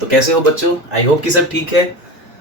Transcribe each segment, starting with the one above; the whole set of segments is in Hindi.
तो कैसे हो बच्चों? आई होप कि सब ठीक है।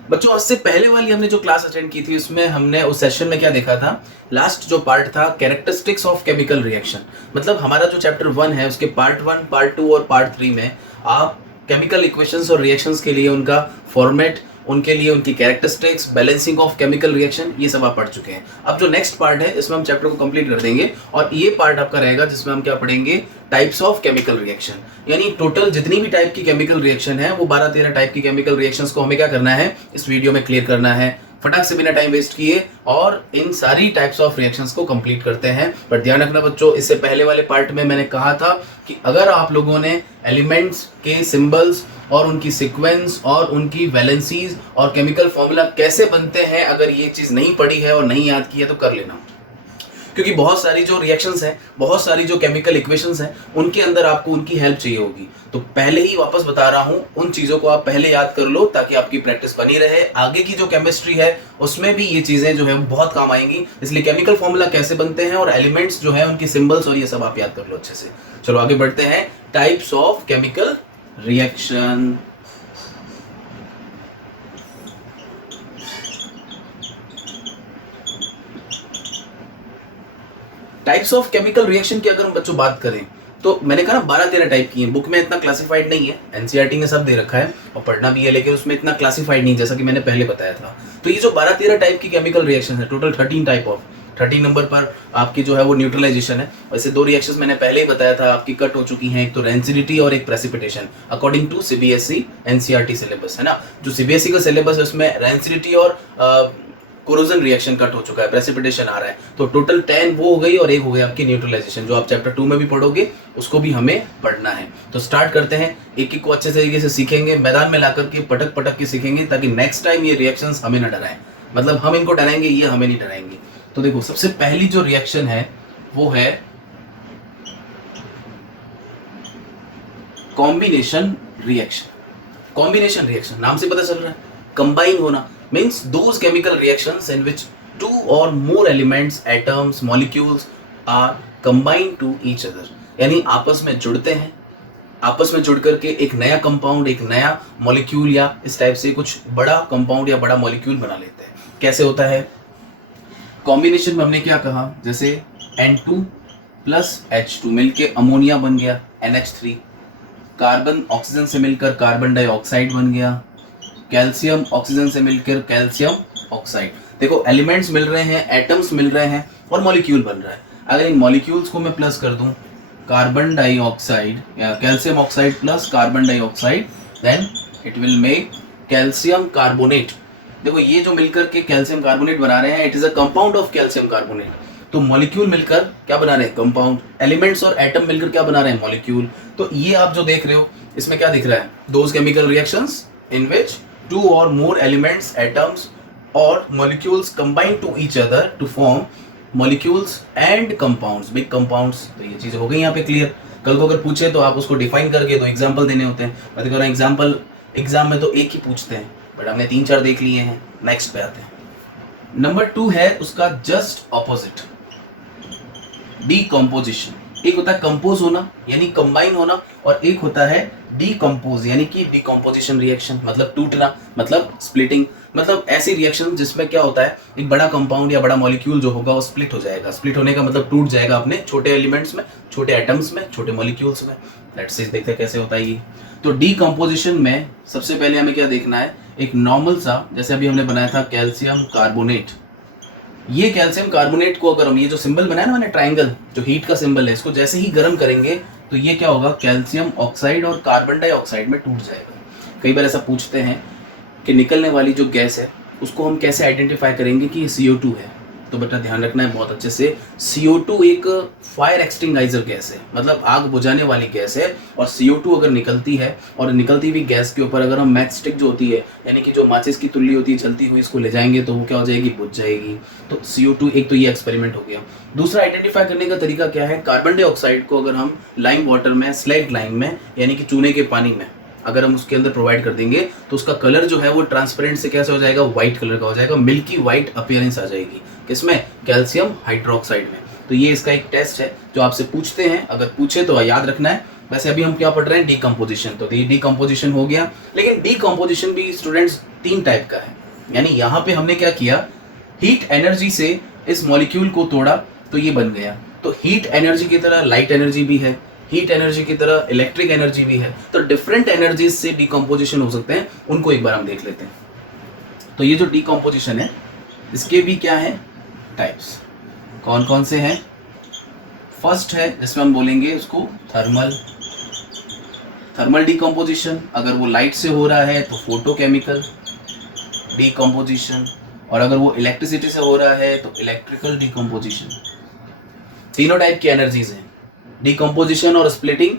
बच्चों, आज से पहले वाली हमने जो क्लास अटेंड की थी उसमें हमने उस सेशन में क्या देखा था? लास्ट जो पार्ट था कैरेक्टरिस्टिक्स ऑफ केमिकल रिएक्शन, मतलब हमारा जो चैप्टर 1 है उसके पार्ट 1, पार्ट 2 और पार्ट 3 में आप केमिकल इक्वेशंस और रिएक्शंस के लिए उनका फॉर्मेट, उनके लिए उनकी characteristics, balancing of chemical reaction, ये सब आप पढ़ चुके हैं। अब जो नेक्स्ट पार्ट है इसमें हम चैप्टर को कंप्लीट कर देंगे और ये पार्ट आपका रहेगा जिसमें हम क्या पढ़ेंगे? Types of chemical reaction. यानी टोटल जितनी भी टाइप की केमिकल रिएक्शन है वो 12-13 टाइप की केमिकल रिएक्शंस को हमें क्या करना है? इस वीडियो में क्लियर करना है फटाक से, बिना टाइम वेस्ट किए, और इन सारी टाइप्स ऑफ रिएक्शंस को कंप्लीट करते हैं। पर ध्यान रखना बच्चों, इससे पहले वाले पार्ट में मैंने कहा था कि अगर आप लोगों ने एलिमेंट्स के सिंबल्स और उनकी सीक्वेंस और उनकी वैलेंसीज और केमिकल फॉर्मूला कैसे बनते हैं, अगर ये चीज नहीं पढ़ी है और नहीं याद की है तो कर लेना, क्योंकि बहुत सारी जो रिएक्शंस हैं, बहुत सारी जो केमिकल इक्वेशंस हैं, उनके अंदर आपको उनकी हेल्प चाहिए होगी। तो पहले ही वापस बता रहा हूं, उन चीजों को आप पहले याद कर लो ताकि आपकी प्रैक्टिस बनी रहे। आगे की जो केमिस्ट्री है उसमें भी ये चीजें जो है बहुत काम आएंगी, इसलिए केमिकल फॉर्मूला कैसे बनते हैं और एलिमेंट्स जो है उनकी सिंबल्स और ये सब आप याद कर लो अच्छे से। चलो आगे बढ़ते हैं। Types of chemical reaction. Types of chemical reaction की अगर हम बच्चों बात करें तो मैंने कहा ना 12-13 टाइप की हैं। बुक में इतना क्लासिफाइड नहीं है, एनसीईआरटी ने सब दे रखा है और पढ़ना भी है, लेकिन उसमें इतना क्लासिफाइड नहीं, जैसा कि मैंने पहले बताया था। तो ये जो 12-13 टाइप की केमिकल रिएक्शन है, टोटल 13 टाइप ऑफ, 13 नंबर पर आपकी जो है वो न्यूट्रलाइजेशन है। वैसे दो रिएक्शंस मैंने पहले ही बताया था आपकी कट हो चुकी हैं, एक तो रेंसिडिटी और एक precipitation, according to CBSE NCERT syllabus, है ना। जो सीबीएसई का सिलेबस है उसमें रेंसिडिटी और कोरोजन रिएक्शन कट हो चुका है, प्रेसिपिटेशन आ रहा है। तो टोटल 10 वो हो गई और एक हो गई आपकी न्यूट्रलाइजेशन, जो आप चैप्टर 2 में भी पढ़ोगे, उसको भी हमें पढ़ना है। तो स्टार्ट करते हैं, एक एक को अच्छे तरीके से सीखेंगे, मैदान में ला करके पटक पटक के सीखेंगे, ताकि नेक्स्ट टाइम ये रिएक्शंस हमें ना डराएं। मतलब हम इनको डराएंगे, ये हमें नहीं डराएंगे। तो देखो, सबसे पहली जो रिएक्शन है वो है कॉम्बिनेशन रिएक्शन। कॉम्बिनेशन रिएक्शन नाम से पता चल रहा है, कंबाइन होना, means those chemical reactions in which two or more elements, atoms, molecules are combined to each other, यानी आपस में जुड़ते हैं, आपस में जुड़ करके एक नया कंपाउंड, एक नया मॉलिक्यूल या इस टाइप से कुछ बड़ा कंपाउंड या बड़ा मॉलिक्यूल बना लेते हैं। कैसे होता है कॉम्बिनेशन में? हमने क्या कहा, जैसे N2 प्लस H2 मिलके अमोनिया बन गया NH3, कार्बन ऑक्सीजन से मिलकर कार्बन डाइऑक्साइड बन गया, कैल्शियम ऑक्सीजन से मिलकर कैल्शियम ऑक्साइड। देखो, एलिमेंट्स मिल रहे हैं, एटम्स मिल रहे हैं और मॉलिक्यूल बन रहा है। अगर इन मॉलिक्यूल्स को मैं प्लस कर दूं, कार्बन डाइऑक्साइड या calcium oxide plus carbon dioxide, then it will make calcium carbonate. देखो, ये जो मिलकर के कैल्शियम कार्बोनेट बना रहे हैं, it is a compound of calcium carbonate. तो मॉलिक्यूल मिलकर क्या बना रहे हैं? कंपाउंड। एलिमेंट्स और एटम मिलकर क्या बना रहे हैं? मॉलिक्यूल। तो ये आप जो देख रहे हो इसमें क्या दिख रहा है? Those chemical reactions in which two or more elements, atoms or molecules combine to each other to form molecules and compounds, big compounds। तो ये चीज़ें हो गई यहाँ पे क्लियर। कल को अगर पूछे तो आप उसको डिफाइन करके दो एग्जांपल देने होते हैं। मैं तो कह रहा हूँ एग्जांपल एग्जाम में तो एक ही पूछते हैं, बट हमने 3-4 देख लिए हैं। नेक्स्ट पे आते हैं। नंबर 2 है उसका जस्ट ऑपोजिट, डीकम्पोजिशन। एक होता है कंपोज होना यानी कंबाइन होना, और एक होता है डीकम्पोज यानी कि डीकम्पोजिशन रिएक्शन, मतलब टूटना, मतलब स्प्लिटिंग। मतलब ऐसी रिएक्शन जिसमें क्या होता है, एक बड़ा कंपाउंड या बड़ा मॉलिक्यूल जो होगा वो स्प्लिट हो जाएगा। स्प्लिट होने का मतलब टूट जाएगा अपने छोटे एलिमेंट्स में, छोटे एटम्स में, छोटे मॉलिक्यूल्स में। लेट्स सी देखते हैं कैसे होता है ये। तो डीकम्पोजिशन में सबसे पहले हमें क्या देखना है, एक नॉर्मल सा, जैसे अभी हमने बनाया था कैल्शियम कार्बोनेट। ये कैल्शियम कार्बोनेट को अगर हम, ये जो सिंबल बनाया ना मैंने ट्राइंगल, जो हीट का सिंबल है, इसको जैसे ही गर्म करेंगे तो ये क्या होगा, कैल्शियम ऑक्साइड और कार्बन डाइऑक्साइड में टूट जाएगा। कई बार ऐसा पूछते हैं कि निकलने वाली जो गैस है उसको हम कैसे आइडेंटिफाई करेंगे कि ये CO2 है। तो बेटा ध्यान रखना है बहुत अच्छे से, CO2 एक फायर एक्सटिंगाइजर गैस है, मतलब आग बुझाने वाली गैस है। और CO2 अगर निकलती है और निकलती हुई गैस के ऊपर अगर हम मैच स्टिक जो होती है, यानी कि जो माचिस की तुल्ली होती है चलती हुई, इसको ले जाएंगे तो वो क्या हो जाएगी, बुझ जाएगी। तो CO2 एक तो ये एक्सपेरिमेंट हो गया। दूसरा आइडेंटिफाई करने का तरीका क्या है, कार्बन डाइऑक्साइड को अगर हम लाइम वाटर में, स्लैग लाइम में, यानी कि चूने के पानी में अगर हम उसके अंदर प्रोवाइड कर देंगे तो उसका कलर जो है वो ट्रांसपेरेंट से कैसे हो जाएगा, व्हाइट कलर का हो जाएगा, मिल्की व्हाइट अपीयरेंस आ जाएगी। किसमें? कैल्शियम हाइड्रोक्साइड में। तो ये इसका एक टेस्ट है जो आपसे पूछते हैं, अगर पूछे तो याद रखना है वैसे अभी हम क्या पढ़ रहे हैं, डीकम्पोजिशन, तो डीकम्पोजिशन हो गया। लेकिन डीकम्पोजिशन भी स्टूडेंट्स 3 टाइप का है। यानी यहाँ पे हमने क्या किया, हीट एनर्जी से इस मॉलिक्यूल को तोड़ा तो ये बन गया। तो हीट एनर्जी की तरह लाइट एनर्जी भी है, हीट एनर्जी की तरह इलेक्ट्रिक एनर्जी भी है। तो डिफरेंट एनर्जीज से डीकम्पोजिशन हो सकते हैं, उनको एक बार हम देख लेते हैं। तो ये जो डीकम्पोजिशन है इसके भी क्या है, टाइप्स, कौन कौन से हैं। फर्स्ट है जिसमें हम बोलेंगे उसको थर्मल डीकम्पोजिशन। अगर वो लाइट से हो रहा है तो फोटोकेमिकल डीकम्पोजिशन, और अगर वो इलेक्ट्रिसिटी से हो रहा है तो इलेक्ट्रिकल डीकम्पोजिशन। तीनों टाइप की एनर्जीज हैं, डीकम्पोजिशन और splitting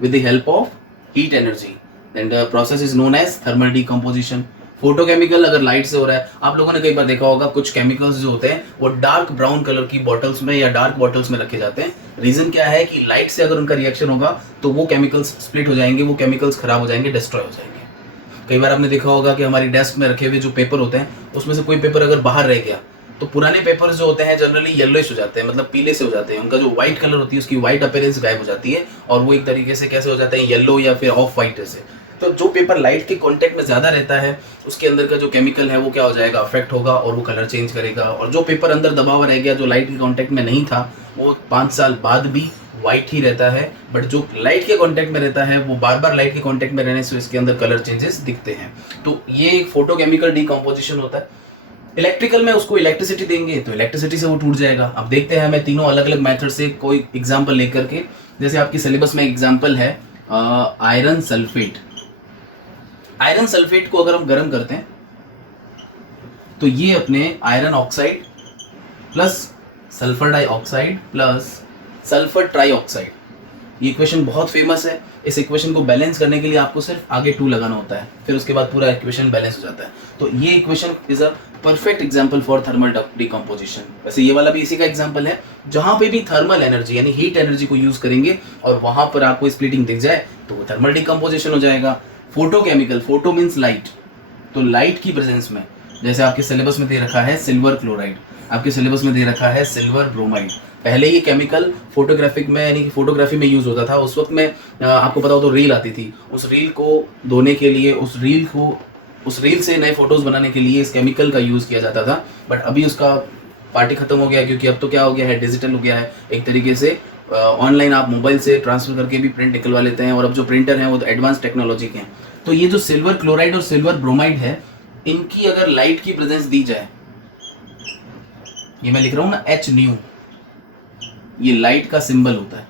with the help of heat energy, then the process is known as thermal decomposition. Photochemical अगर लाइट से हो रहा है, आप लोगों ने कई बार देखा होगा कुछ केमिकल्स जो होते हैं वो डार्क ब्राउन कलर की बॉटल्स में या डार्क बॉटल्स में रखे जाते हैं। रीजन क्या है कि लाइट से अगर उनका रिएक्शन होगा तो वो केमिकल्स स्प्लिट हो जाएंगे, वो केमिकल्स खराब हो जाएंगे, डिस्ट्रॉय हो जाएंगे। कई बार आपने देखा होगा कि हमारी डेस्क में रखे हुए जो पेपर होते हैं उसमें से कोई पेपर अगर बाहर रह गया तो पुराने पेपर्स जो होते हैं जनरली येलोइश हो जाते हैं, मतलब पीले से हो जाते हैं, उनका जो व्हाइट कलर होती है उसकी व्हाइट अपीयरेंस गायब हो जाती है और वो एक तरीके से कैसे हो जाते हैं, येलो या फिर ऑफ व्हाइट से। तो जो पेपर लाइट के कांटेक्ट में ज़्यादा रहता है उसके अंदर का जो केमिकल है वो क्या हो जाएगा, अफेक्ट होगा और वो कलर चेंज करेगा। और जो पेपर अंदर दबा हुआ रह गया जो लाइट के कांटेक्ट में नहीं था वो 5 साल बाद भी वाइट ही रहता है। बट जो लाइट के कांटेक्ट में रहता है वो बार बार लाइट के कांटेक्ट में रहने से इसके अंदर कलर चेंजेस दिखते हैं। तो ये एक फोटोकेमिकल डीकम्पोजिशन होता है। इलेक्ट्रिकल में उसको इलेक्ट्रिसिटी देंगे तो इलेक्ट्रिसिटी से वो टूट जाएगा। अब देखते हैं हमें तीनों अलग अलग मेथड से कोई एग्जाम्पल लेकर के। जैसे आपकी सिलेबस में एग्जाम्पल है आयरन सल्फेट। आयरन सल्फेट को अगर हम गर्म करते हैं तो ये अपने iron oxide plus sulphur dioxide plus sulphur trioxide, ये इक्वेशन बहुत फेमस है। इस इक्वेशन को बैलेंस करने के लिए आपको सिर्फ आगे 2 लगाना होता है, फिर उसके बाद पूरा इक्वेशन बैलेंस हो जाता है। तो ये equation is a perfect example for thermal decomposition. वैसे ये वाला भी इसी का एग्जांपल है, जहां पे भी थर्मल एनर्जी यानी हीट एनर्जी को यूज करेंगे और वहां पर आपको स्प्लिटिंग दिख जाए तो वो थर्मल डीकम्पोजिशन हो जाएगा। फोटोकेमिकल, फोटो मीन्स लाइट, तो लाइट की प्रेजेंस में जैसे आपके सिलेबस में दे रखा है सिल्वर क्लोराइड, आपके सिलेबस में दे रखा है सिल्वर ब्रोमाइड। पहले ये केमिकल फोटोग्राफिक में यानी कि फोटोग्राफी में यूज होता था। उस वक्त में आपको पता हो तो रील आती थी, उस रील को धोने के लिए उस रील से नए फोटोज बनाने के लिए इस केमिकल का यूज किया जाता था। बट अभी उसका पार्टी खत्म हो गया क्योंकि अब तो क्या हो गया है, डिजिटल हो गया है। एक तरीके से ऑनलाइन आप मोबाइल से ट्रांसफर करके भी प्रिंट निकलवा लेते हैं और अब जो प्रिंटर हैं वो तो एडवांस टेक्नोलॉजी के हैं। तो ये जो सिल्वर क्लोराइड और सिल्वर ब्रोमाइड है, इनकी अगर लाइट की प्रेजेंस दी जाए, ये मैं लिख रहा हूँ ना H, ये लाइट का सिंबल होता है।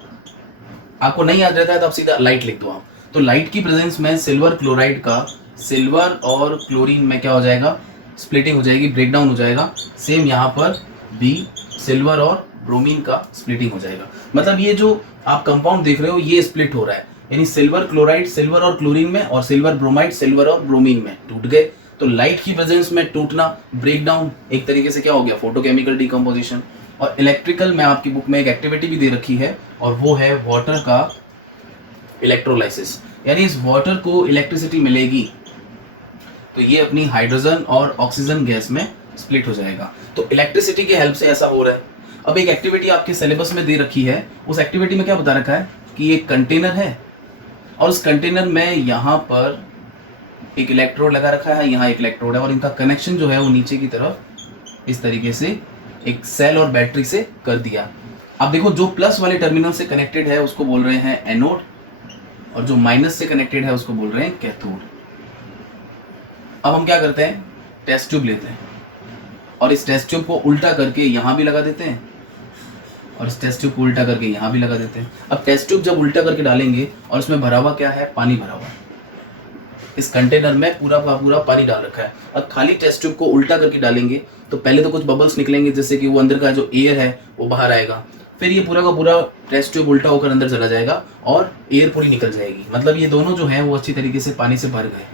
आपको नहीं याद रहता है तो आप सीधा लाइट लिख दो आप। तो लाइट की प्रेजेंस में सिल्वर क्लोराइड का सिल्वर और क्लोरीन में क्या हो जाएगा, स्प्लिटिंग हो जाएगी, ब्रेकडाउन हो जाएगा। सेम यहाँ पर भी सिल्वर और ब्रोमीन का स्प्लिटिंग हो जाएगा। मतलब ये जो आप कंपाउंड देख रहे हो ये स्प्लिट हो रहा है, यानी सिल्वर क्लोराइड सिल्वर और क्लोरीन में और सिल्वर ब्रोमाइड सिल्वर और ब्रोमीन में टूट गए। तो लाइट की प्रेजेंस में टूटना, ब्रेकडाउन, एक तरीके से क्या हो गया, फोटोकेमिकल डीकम्पोजिशन। और इलेक्ट्रिकल में आपकी बुक में एक एक्टिविटी भी दे रखी है और वो है वाटर का इलेक्ट्रोलाइसिस, यानी इस वाटर को इलेक्ट्रिसिटी मिलेगी तो ये अपनी हाइड्रोजन और ऑक्सीजन गैस में स्प्लिट हो जाएगा। तो इलेक्ट्रिसिटी के हेल्प से ऐसा हो रहा है। अब एक एक्टिविटी आपके सिलेबस में दे रखी है, उस एक्टिविटी में क्या बता रखा है कि एक कंटेनर है और उस कंटेनर में यहाँ पर एक इलेक्ट्रोड लगा रखा है, यहाँ एक इलेक्ट्रोड है और इनका कनेक्शन जो है वो नीचे की तरफ इस तरीके से एक सेल और बैटरी से कर दिया। अब देखो जो प्लस वाले टर्मिनल से कनेक्टेड है उसको बोल रहे हैं एनोड और जो माइनस से कनेक्टेड है उसको बोल रहे हैं कैथोड। अब हम क्या करते हैं, टेस्ट ट्यूब लेते हैं और इस टेस्ट ट्यूब को उल्टा करके यहाँ भी लगा देते हैं और इस टेस्ट ट्यूब को उल्टा करके यहाँ भी लगा देते हैं। अब टेस्ट ट्यूब जब उल्टा करके डालेंगे और उसमें भरा हुआ क्या है, पानी भरा हुआ है। इस कंटेनर में पूरा का पूरा पानी डाल रखा है। अब खाली टेस्ट ट्यूब को उल्टा करके डालेंगे तो पहले तो कुछ बबल्स निकलेंगे जिससे कि वो अंदर का जो एयर है वो बाहर आएगा, फिर ये पूरा का पूरा टेस्ट ट्यूब उल्टा होकर अंदर चला जाएगा और एयर पूरी निकल जाएगी। मतलब ये दोनों जो है वो अच्छी तरीके से पानी से भर गए।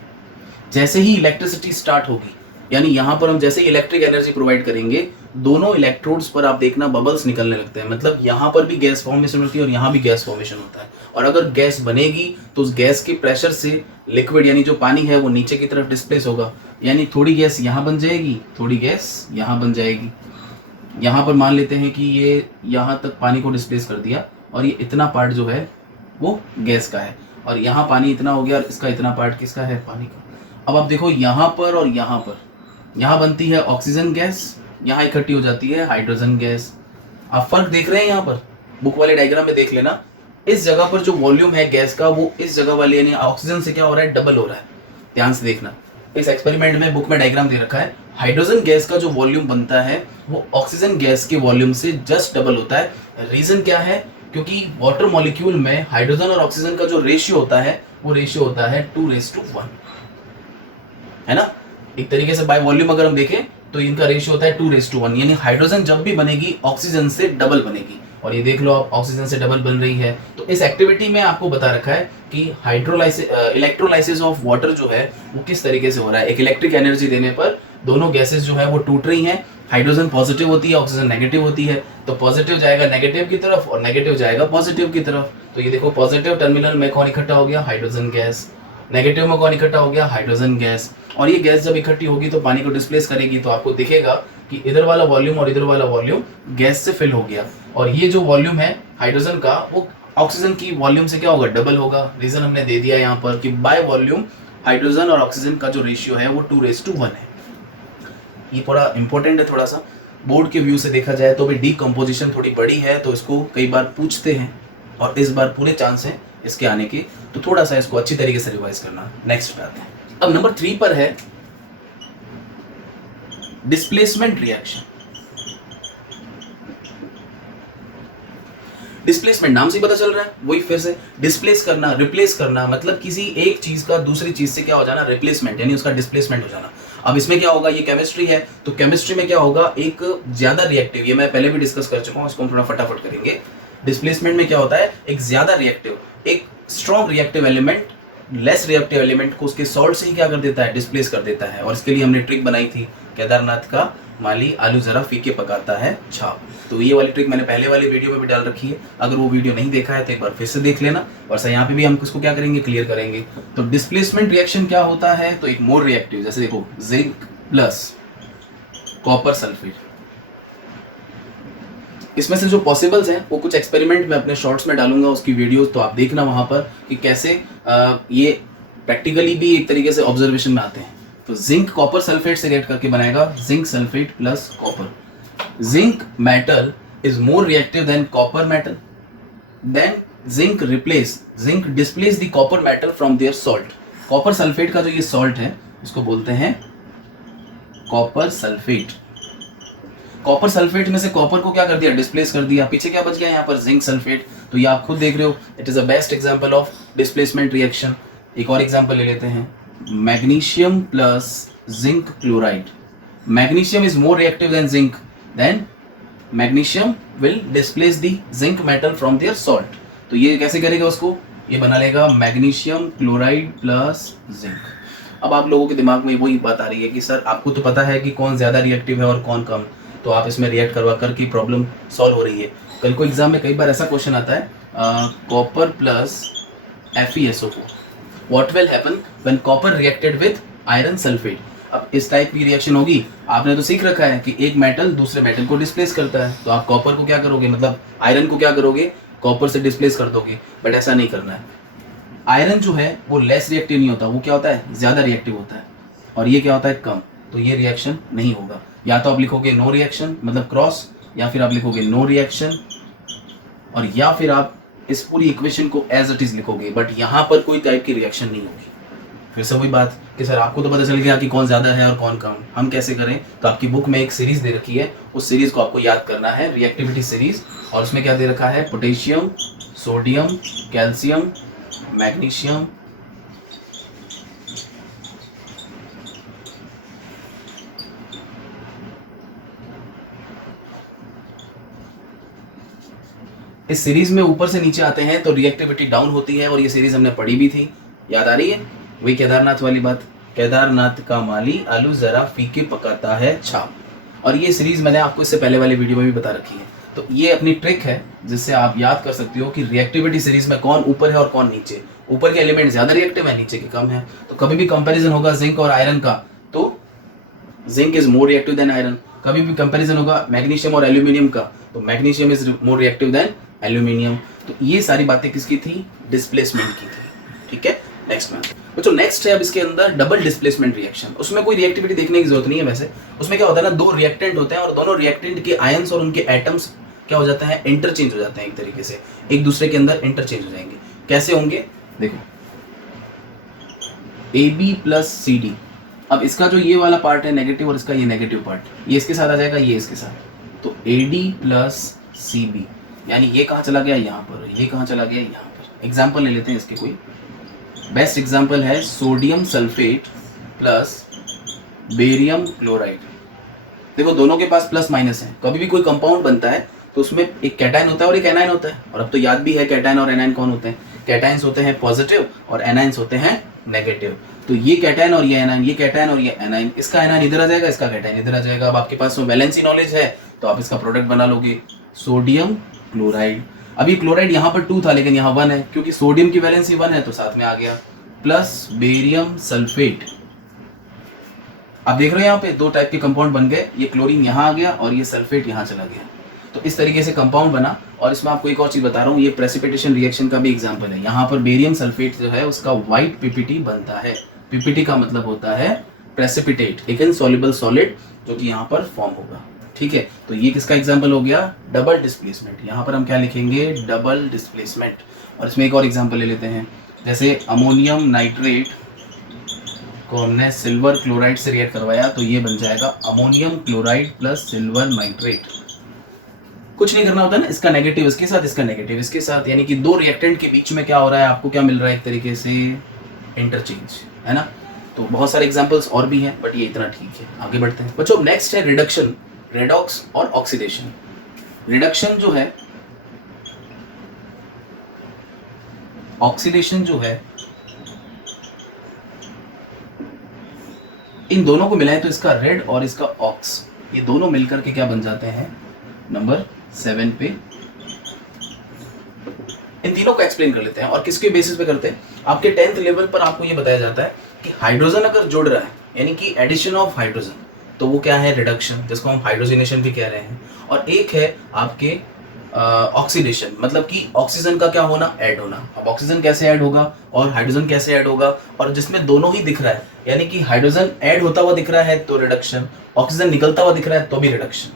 जैसे ही इलेक्ट्रिसिटी स्टार्ट होगी, यानी यहाँ पर हम जैसे ही इलेक्ट्रिक एनर्जी प्रोवाइड करेंगे, दोनों इलेक्ट्रोड्स पर आप देखना बबल्स निकलने लगते हैं। मतलब यहाँ पर भी गैस फॉर्मेशन होती है और यहाँ भी गैस फॉर्मेशन होता है। और अगर गैस बनेगी तो उस गैस के प्रेशर से लिक्विड यानी जो पानी है वो नीचे की तरफ डिस्प्लेस होगा, यानी थोड़ी गैस यहाँ बन जाएगी, थोड़ी गैस यहाँ बन जाएगी। यहाँ पर मान लेते हैं कि ये यहाँ तक पानी को डिस्प्लेस कर दिया और ये इतना पार्ट जो है वो गैस का है, और यहाँ पानी इतना हो गया और इसका इतना पार्ट किसका है, पानी का। अब आप देखो यहाँ पर और यहाँ पर, यहाँ बनती है ऑक्सीजन गैस, यहाँ इकट्ठी हो जाती है हाइड्रोजन गैस। आप फर्क देख रहे हैं यहाँ पर, बुक वाले डायग्राम में देख लेना, इस जगह पर जो वॉल्यूम है गैस का वो इस जगह वाले यानी ऑक्सीजन से क्या हो रहा है, डबल हो रहा है। ध्यान से देखना, इस एक्सपेरिमेंट में बुक में डायग्राम दे रखा है, हाइड्रोजन गैस का जो वॉल्यूम बनता है वो ऑक्सीजन गैस के वॉल्यूम से जस्ट डबल होता है। रीजन क्या है, क्योंकि वाटर मॉलिक्यूल में हाइड्रोजन और ऑक्सीजन का जो रेशियो होता है वो रेशियो होता है 2:1, है ना। एक तरीके से बाय वॉल्यूम अगर हम देखें तो इनका रेशियो होता है 2:1, यानी हाइड्रोजन जब भी बनेगी ऑक्सीजन से डबल बनेगी। और ये देख लो आप, ऑक्सीजन से डबल बन रही है। तो इस एक्टिविटी में आपको बता रखा है कि इलेक्ट्रोलाइसिस ऑफ वाटर जो है वो किस तरीके से हो रहा है। एक इलेक्ट्रिक एनर्जी देने पर दोनों गैसेस जो है वो टूट रही हैं, हाइड्रोजन पॉजिटिव होती है, ऑक्सीजन नेगेटिव होती है। तो पॉजिटिव जाएगा नेगेटिव की तरफ और नेगेटिव जाएगा पॉजिटिव की तरफ। तो ये देखो, पॉजिटिव टर्मिनल में कौन इकट्ठा हो गया, हाइड्रोजन गैस, नेगेटिव में कौन इकट्ठा हो गया, हाइड्रोजन गैस। और ये गैस जब इकट्ठी होगी तो पानी को डिस्प्लेस करेगी, तो आपको दिखेगा कि इधर वाला वॉल्यूम और इधर वाला वॉल्यूम गैस से फिल हो गया, और ये जो वॉल्यूम है हाइड्रोजन का वो ऑक्सीजन की वॉल्यूम से क्या होगा, डबल होगा। रीजन हमने दे दिया यहाँ पर कि बाय वॉल्यूम हाइड्रोजन और ऑक्सीजन का जो रेशियो है वो 2:1 है। ये थोड़ा इंपॉर्टेंट है, थोड़ा सा बोर्ड के व्यू से देखा जाए तो भी डीकम्पोजिशन थोड़ी बड़ी है, तो इसको कई बार पूछते हैं और इस बार पूरे चांस हैं इसके आने के, तो थोड़ा सा इसको अच्छी तरीके से रिवाइज करना। नेक्स्ट पे आते हैं। अब नंबर 3 पर है डिस्प्लेसमेंट रिएक्शन। डिस्प्लेसमेंट नाम से पता चल रहा है, वही फिर से डिस्प्लेस करना, रिप्लेस करना, मतलब किसी एक चीज का दूसरी चीज से क्या हो जाना, रिप्लेसमेंट, यानी उसका डिस्प्लेसमेंट हो जाना। अब इसमें क्या होगा, ये केमिस्ट्री है, तो केमिस्ट्री में क्या होगा, एक ज्यादा रिएक्टिव, ये मैं पहले भी डिस्कस कर चुका हूं, इसको हम थोड़ा फटाफट करेंगे। डिस्प्लेसमेंट में क्या होता है, एक ज्यादा रिएक्टिव, एक strong reactive element less reactive element को उसके सॉल्ट से ही क्या कर देता है, डिस्प्लेस कर देता है। और इसके लिए हमने ट्रिक बनाई थी, केदारनाथ का माली आलू जरा फीके पकाता है छाप। तो ये वाली ट्रिक मैंने पहले वाली वीडियो में भी डाल रखी है, अगर वो वीडियो नहीं देखा है तो एक बार फिर से देख लेना। और सर यहाँ पे भी हम इसको क्या करेंगे, क्लियर करेंगे। तो डिस्प्लेसमेंट रिएक्शन क्या होता है, तो एक मोर रिएक्टिव, जैसे देखो जिंक प्लस कॉपर सल्फेट, इसमें से जो पॉसिबल्स हैं वो कुछ एक्सपेरिमेंट में अपने शॉर्ट्स में डालूंगा, उसकी वीडियोस तो आप देखना वहां पर कि कैसे ये प्रैक्टिकली भी एक तरीके से ऑब्जर्वेशन में आते हैं। तो जिंक कॉपर सल्फेट से रिएक्ट करके बनाएगा zinc sulphate plus copper. Zinc metal is more reactive than copper metal, then zinc displace the copper metal from their salt. Copper sulphate का जो ये सॉल्ट है इसको बोलते हैं कॉपर सल्फेट। कॉपर सल्फेट में से कॉपर को क्या कर दिया, डिस्प्लेस कर दिया, पीछे क्या बच गया यहाँ पर, जिंक सल्फेट। तो ये आप खुद देख रहे हो, it is a best example of displacement reaction. एक और एग्जांपल ले लेते हैं, magnesium plus zinc chloride. Magnesium is more reactive than zinc, then magnesium will displace the zinc metal from their salt. तो ये कैसे करेगा उसको, ये बना लेगा मैग्नीशियम क्लोराइड प्लस जिंक। अब आप लोगों के दिमाग में वही बात आ रही है कि सर आपको तो पता है कि कौन ज्यादा रिएक्टिव है और कौन कम, तो आप इसमें रिएक्ट करवा कर की प्रॉब्लम सॉल्व हो रही है। कल को एग्जाम में कई बार ऐसा क्वेश्चन आता है, copper plus FeSO4, what will happen when copper reacted with iron sulphate. अब इस टाइप की रिएक्शन होगी, आपने तो सीख रखा है कि एक मेटल दूसरे मेटल को डिस्प्लेस करता है, तो आप कॉपर को क्या करोगे, मतलब आयरन को क्या करोगे, कॉपर से डिस्प्लेस कर दोगे। बट ऐसा नहीं करना है। आयरन जो है वो लेस रिएक्टिव नहीं होता, वो क्या होता है, ज्यादा रिएक्टिव होता है, और ये क्या होता है, कम। तो ये रिएक्शन नहीं होगा। या तो आप लिखोगे नो रिएक्शन मतलब क्रॉस, या फिर आप लिखोगे नो रिएक्शन, और या फिर आप इस पूरी इक्वेशन को एज इट इज लिखोगे, बट यहाँ पर कोई टाइप की रिएक्शन नहीं होगी। फिर से वही बात कि सर आपको तो पता चल गया कि कौन ज्यादा है और कौन कम, हम कैसे करें। तो आपकी बुक में एक सीरीज दे रखी है, उस सीरीज को आपको याद करना है, रिएक्टिविटी सीरीज। और उसमें क्या दे रखा है, पोटेशियम, सोडियम, कैल्शियम, मैग्नीशियम, इस सीरीज में ऊपर से नीचे आते हैं तो रिएक्टिविटी डाउन होती है, और ये सीरीज हमने पढ़ी भी थी, याद आ रही है, वही केदारनाथ वाली बात, केदारनाथ का माली आलू जरा फीके पकाता है छाप। और ये सीरीज मैंने आपको इससे पहले वाले वीडियो में भी बता रखी है। तो ये अपनी ट्रिक है जिससे आप याद कर सकते हो कि रिएक्टिविटी सीरीज में कौन ऊपर है और कौन नीचे। ऊपर के एलिमेंट ज्यादा रिएक्टिव है, नीचे के कम है। तो कभी भी कंपेरिजन होगा जिंक और आयरन का, तो zinc is more reactive then iron. कभी भी कंपैरिजन होगा मैग्नीशियम और एल्यूमिनियम का, तो magnesium is more reactive then aluminium. तो ये सारी बातें किसकी थी? डिस्प्लेसमेंट की थी। ठीक है, नेक्स्ट में बच्चों नेक्स्ट है अब इसके अंदर डबल डिस्प्लेसमेंट रिएक्शन। उसमें कोई रिएक्टिविटी देखने की जरूरत नहीं है वैसे। उसमें क्या होता है ना, दो रिएक्टेंट होते हैं और दोनों रिएक्टेंट के आयंस और उनके एटम्स क्या हो जाता है? इंटरचेंज हो जाते हैं, एक तरीके से एक दूसरे के अंदर इंटरचेंज हो जाएंगे। कैसे होंगे? देखो AB प्लस CD, अब इसका जो ये वाला पार्ट है नेगेटिव और इसका ये नेगेटिव पार्ट, ये इसके साथ आ जाएगा, ये इसके साथ, तो AD प्लस CB, यानी ये कहाँ चला गया? यहाँ पर। ये कहाँ चला गया? यहाँ पर। एग्जाम्पल ले लेते हैं इसके। कोई बेस्ट एग्जाम्पल है sodium sulphate plus barium chloride. देखो दोनों के पास प्लस माइनस है। कभी भी कोई कंपाउंड बनता है तो उसमें एक कैटायन होता है और एक एनायन होता है। और अब तो याद भी है कैटायन और एनायन कौन होते हैं। कैटायंस होते हैं पॉजिटिव और एनायंस होते हैं नेगेटिव। तो ये कैटायन और ये एनायन, ये कैटायन और ये एनायन, इसका एनायन इधर आ जाएगा, इसका कैटायन इधर आ जाएगा। अब आपके पास वैलेंसी नॉलेज है तो आप इसका प्रोडक्ट बना लोगे, सोडियम क्लोराइड। अभी क्लोराइड यहाँ पर 2 था लेकिन यहाँ 1 है, क्योंकि सोडियम की वैलेंसी 1 है तो साथ में आ गया, प्लस बेरियम सल्फेट। आप देख रहे हो यहाँ पे 2 टाइप के कंपाउंड बन गए, ये क्लोरीन यहाँ आ गया और ये सल्फेट यहाँ चला गया। तो इस तरीके से कंपाउंड बना। और इसमें आपको एक और चीज बता रहा हूँ, ये प्रेसिपिटेशन रिएक्शन का भी एग्जांपल है। यहाँ पर बेरियम सल्फेट जो है उसका व्हाइट पीपीटी बनता है। पीपीटी का मतलब होता है प्रेसिपिटेट, एक इनसॉल्युबल सॉलिड, जो कि यहाँ पर फॉर्म होगा। ठीक है, तो ये किसका एग्जाम्पल हो गया? Double displacement. यहाँ पर हम क्या लिखेंगे? Double displacement. और इसमें एक और एग्जाम्पल ले लेते हैं, जैसे अमोनियम नाइट्रेट को हमने सिल्वर क्लोराइड से रिएक्ट करवाया तो ये बन जाएगा ammonium chloride plus silver nitrate. कुछ नहीं करना होता ना, इसका नेगेटिव इसके साथ, इसका नेगेटिव इसके साथ, यानी कि 2 रिएक्टेंट के बीच में क्या हो रहा है? आपको क्या मिल रहा है? एक तरीके से इंटरचेंज, है ना। तो बहुत सारे एग्जांपल्स और भी हैं बट ये इतना ठीक है। आगे बढ़ते हैं बच्चों। नेक्स्ट है रिडक्शन, रेडॉक्स और ऑक्सीडेशन। रिडक्शन जो है, ऑक्सीडेशन जो है, इन दोनों को मिलाएं तो इसका रेड और इसका ऑक्स, ये दोनों मिलकर के क्या बन जाते हैं? नंबर 7 पे। इन तीनों को एक्सप्लेन कर लेते हैं और किसके बेसिस पे करते हैं। आपके 10th लेवल पर आपको ये बताया जाता है कि हाइड्रोजन अगर जुड़ रहा है, यानी कि एडिशन ऑफ हाइड्रोजन, तो वो क्या है? रिडक्शन, जिसको हम हाइड्रोजनेशन भी कह रहे हैं। और एक है आपके ऑक्सीडेशन, मतलब कि ऑक्सीजन का क्या होना? ऐड होना। अब ऑक्सीजन कैसे ऐड होगा और हाइड्रोजन कैसे ऐड होगा? और जिसमें दोनों ही दिख रहा है, यानी कि हाइड्रोजन ऐड होता हुआ दिख रहा है तो रिडक्शन, ऑक्सीजन निकलता हुआ दिख रहा है तो भी रिडक्शन।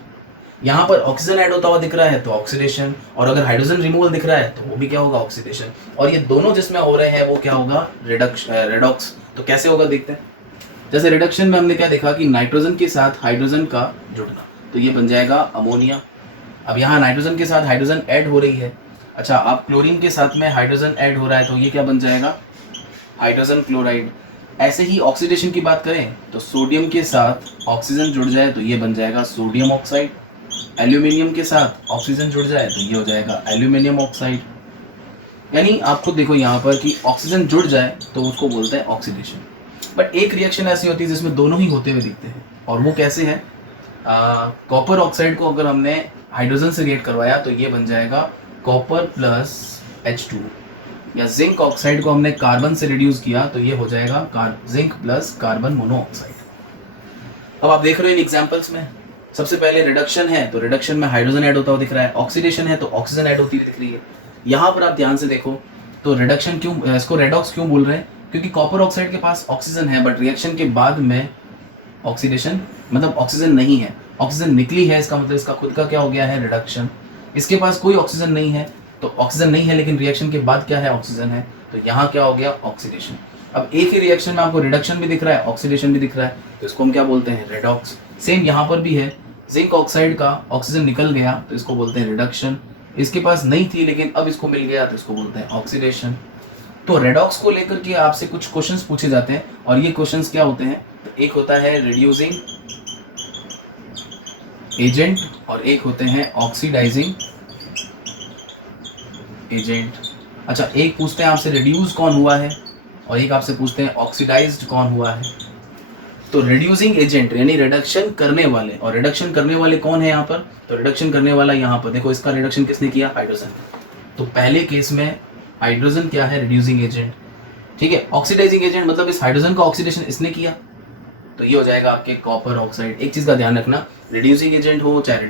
यहाँ पर ऑक्सीजन ऐड होता हुआ दिख रहा है तो ऑक्सीडेशन, और अगर हाइड्रोजन रिमूवल दिख रहा है तो वो भी क्या होगा? ऑक्सीडेशन। और ये दोनों जिसमें हो रहे हैं वो क्या होगा? रेडॉक्स। तो कैसे होगा देखते हैं। जैसे रिडक्शन में हमने क्या देखा कि नाइट्रोजन के साथ हाइड्रोजन का जुड़ना, तो ये बन जाएगा अमोनिया। अब यहाँ नाइट्रोजन के साथ हाइड्रोजन ऐड हो रही है। अच्छा, अब क्लोरीन के साथ में हाइड्रोजन ऐड हो रहा है तो ये क्या बन जाएगा? Hydrogen chloride. ऐसे ही ऑक्सीडेशन की बात करें तो सोडियम के साथ ऑक्सीजन जुड़ जाए तो ये बन जाएगा सोडियम ऑक्साइड। एल्यूमिनियम के साथ ऑक्सीजन जुड़ जाए तो ये हो जाएगा एल्यूमिनियम ऑक्साइड। यानी आप खुद देखो यहाँ पर कि ऑक्सीजन जुड़ जाए तो उसको बोलते हैं ऑक्सीडेशन। बट एक रिएक्शन ऐसी होती है जिसमें दोनों ही होते हुए दिखते हैं, और वो कैसे है? कॉपर ऑक्साइड को अगर हमने हाइड्रोजन से रिएक्ट करवाया तो ये बन जाएगा कॉपर प्लस H2, या जिंक ऑक्साइड को हमने कार्बन से रिड्यूस किया तो ये हो जाएगा जिंक प्लस कार्बन मोनोऑक्साइड। अब आप देख रहे हो इन एग्जांपल्स में, सबसे पहले रिडक्शन है तो रिडक्शन में हाइड्रोजन ऐड होता हुआ दिख रहा है, ऑक्सीडेशन है तो ऑक्सीजन ऐड होती हुई दिख रही है। यहाँ पर आप ध्यान से देखो तो रिडक्शन क्यों, इसको रेडॉक्स क्यों बोल रहे हैं? क्योंकि कॉपर ऑक्साइड के पास ऑक्सीजन है बट रिएक्शन के बाद में ऑक्सीडेशन, मतलब ऑक्सीजन नहीं है, ऑक्सीजन निकली है, इसका मतलब इसका खुद का क्या हो गया है? रिडक्शन। इसके पास कोई ऑक्सीजन नहीं है तो ऑक्सीजन नहीं है लेकिन रिएक्शन के बाद क्या है? ऑक्सीजन है, तो यहाँ क्या हो गया? ऑक्सीडेशन। अब एक ही रिएक्शन में आपको रिडक्शन भी दिख रहा है, ऑक्सीडेशन भी दिख रहा है, तो इसको हम क्या बोलते हैं? रेडॉक्स। सेम यहाँ पर भी है, जिंक ऑक्साइड का ऑक्सीजन निकल गया तो इसको बोलते हैं रिडक्शन। इसके पास नहीं थी लेकिन अब इसको मिल गया तो इसको बोलते हैं ऑक्सीडेशन। तो रेडॉक्स को लेकर के आपसे कुछ क्वेश्चंस पूछे जाते हैं और ये क्वेश्चंस क्या होते हैं? तो एक होता है रिड्यूसिंग एजेंट और एक होते हैं ऑक्सीडाइजिंग एजेंट। अच्छा, एक पूछते हैं आपसे रिड्यूस कौन हुआ है और एक आपसे पूछते हैं ऑक्सीडाइज्ड कौन हुआ है। तो रिड्यूसिंग एजेंट यानी रिडक्शन करने वाले, और रिडक्शन करने वाले कौन है यहाँ पर? तो रिडक्शन करने वाला यहाँ पर देखो, इसका रिडक्शन किसने किया? हाइड्रोजन। तो पहले केस में हाइड्रोजन क्या है? Reducing agent. ठीक है, ऑक्सीडाइजिंग एजेंट मतलब इस हाइड्रोजन का ऑक्सीडेशन इसने किया तो ये हो जाएगा आपके कॉपर ऑक्साइड। एक चीज़ का ध्यान रखना, रिड्यूसिंग एजेंट हो चाहे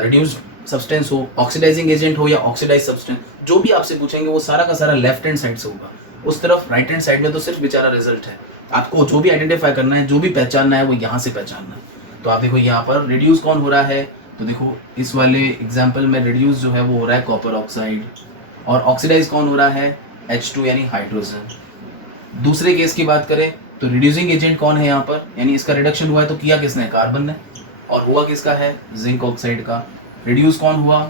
रिड्यूस्ड सब्सटेंस हो, ऑक्सीडाइजिंग एजेंट हो या ऑक्सीडाइज सब्सटेंस, जो भी आपसे पूछेंगे वो सारा का सारा लेफ्ट हैंड साइड से होगा। उस तरफ राइट हैंड साइड में तो सिर्फ बेचारा रिजल्ट है। आपको जो भी आइडेंटिफाई करना है, जो भी पहचानना है, वो यहाँ से पहचानना है। तो आप देखो यहाँ पर रिड्यूस कौन हो रहा है, तो देखो इस वाले एग्जाम्पल में रिड्यूस जो है वो हो रहा है कॉपर ऑक्साइड, और ऑक्सीडाइज कौन हो रहा है, H2 यानी हाइड्रोजन। दूसरे केस की बात करें तो रिड्यूसिंग एजेंट कौन है यहाँ पर, यानी इसका रिडक्शन हुआ है तो किया किसने, कार्बन ने, और हुआ किसका है, जिंक ऑक्साइड का। रिड्यूस कौन हुआ,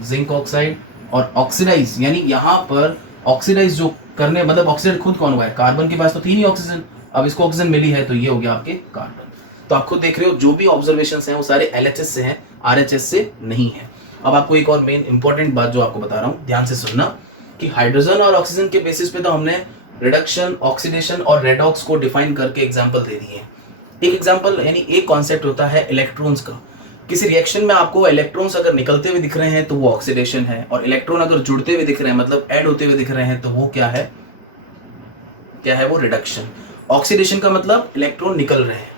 जिंक ऑक्साइड, और ऑक्सीडाइज यानी यहाँ पर ऑक्सीडाइज जो करने मतलब ऑक्सीडाइज खुद कौन हुआ है, कार्बन के पास तो थी नहीं ऑक्सीजन, अब इसको ऑक्सीजन मिली है तो ये हो गया आपके कार्बन। तो आप खुद देख रहे हो जो भी ऑब्जर्वेशंस हैं वो सारे LHS से हैं, RHS से नहीं है। अब आपको एक और मेन इंपॉर्टेंट बात जो आपको बता रहा हूँ, ध्यान से सुनना, कि हाइड्रोजन और ऑक्सीजन के बेसिस पे तो हमने रिडक्शन, ऑक्सीडेशन और रेडॉक्स को डिफाइन करके एग्जाम्पल दे दिए हैं। एक एग्जाम्पल यानी एक कॉन्सेप्ट होता है इलेक्ट्रॉन्स का। किसी रिएक्शन में आपको इलेक्ट्रॉन्स अगर निकलते हुए दिख रहे हैं तो वो ऑक्सीडेशन है, और इलेक्ट्रॉन अगर जुड़ते हुए दिख रहे हैं मतलब ऐड होते हुए दिख रहे हैं तो वो क्या है वो रिडक्शन। ऑक्सीडेशन का मतलब इलेक्ट्रॉन निकल रहे हैं,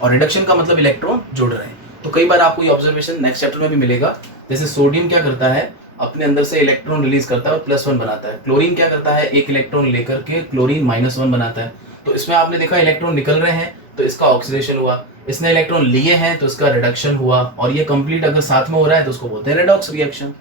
और रिडक्शन का मतलब इलेक्ट्रॉन जुड़ रहे हैं। तो कई बार आपको ये ऑब्जर्वेशन नेक्स्ट चैप्टर में भी मिलेगा। जैसे सोडियम क्या करता है, अपने अंदर से इलेक्ट्रॉन रिलीज करता है और +1 बनाता है। क्लोरीन क्या करता है, एक इलेक्ट्रॉन लेकर के क्लोरीन -1 बनाता है। तो इसमें आपने देखा इलेक्ट्रॉन निकल रहे हैं तो इसका ऑक्सीडेशन हुआ, इसने इलेक्ट्रॉन लिए हैं तो इसका रिडक्शन हुआ, और ये कंप्लीट अगर साथ में हो रहा है तो उसको बोलते हैं रेडॉक्स रिएक्शन।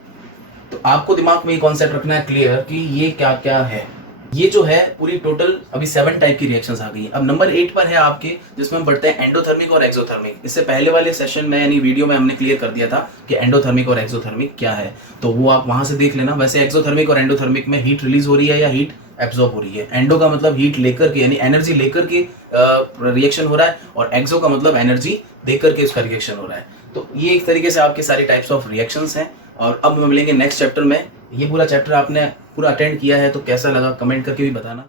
तो आपको दिमाग में ये कॉन्सेप्ट रखना है क्लियर कि ये क्या क्या है। ये जो है पूरी टोटल अभी 7 टाइप की रिएक्शंस आ गई है। अब नंबर 8 पर है आपके, जिसमें हम पढ़ते हैं एंडोथर्मिक और एक्सोथर्मिक। इससे पहले वाले सेशन में यानी वीडियो में हमने क्लियर कर दिया था कि एंडोथर्मिक और एक्सोथर्मिक क्या है, तो वो आप वहां से देख लेना। वैसे एक्सोथर्मिक और एंडोथर्मिक में हीट रिलीज हो रही है या हीट एब्जॉर्ब हो रही है। एंडो का मतलब हीट लेकर के यानी एनर्जी लेकर के रिएक्शन हो रहा है, और एक्सो का मतलब एनर्जी देकर के उसका रिएक्शन हो रहा है। तो ये एक तरीके से आपके सारे टाइप्स ऑफ रिएक्शंस हैं। और अब हम मिलेंगे नेक्स्ट चैप्टर में। ये पूरा चैप्टर आपने पूरा अटेंड किया है तो कैसा लगा कमेंट करके भी बताना।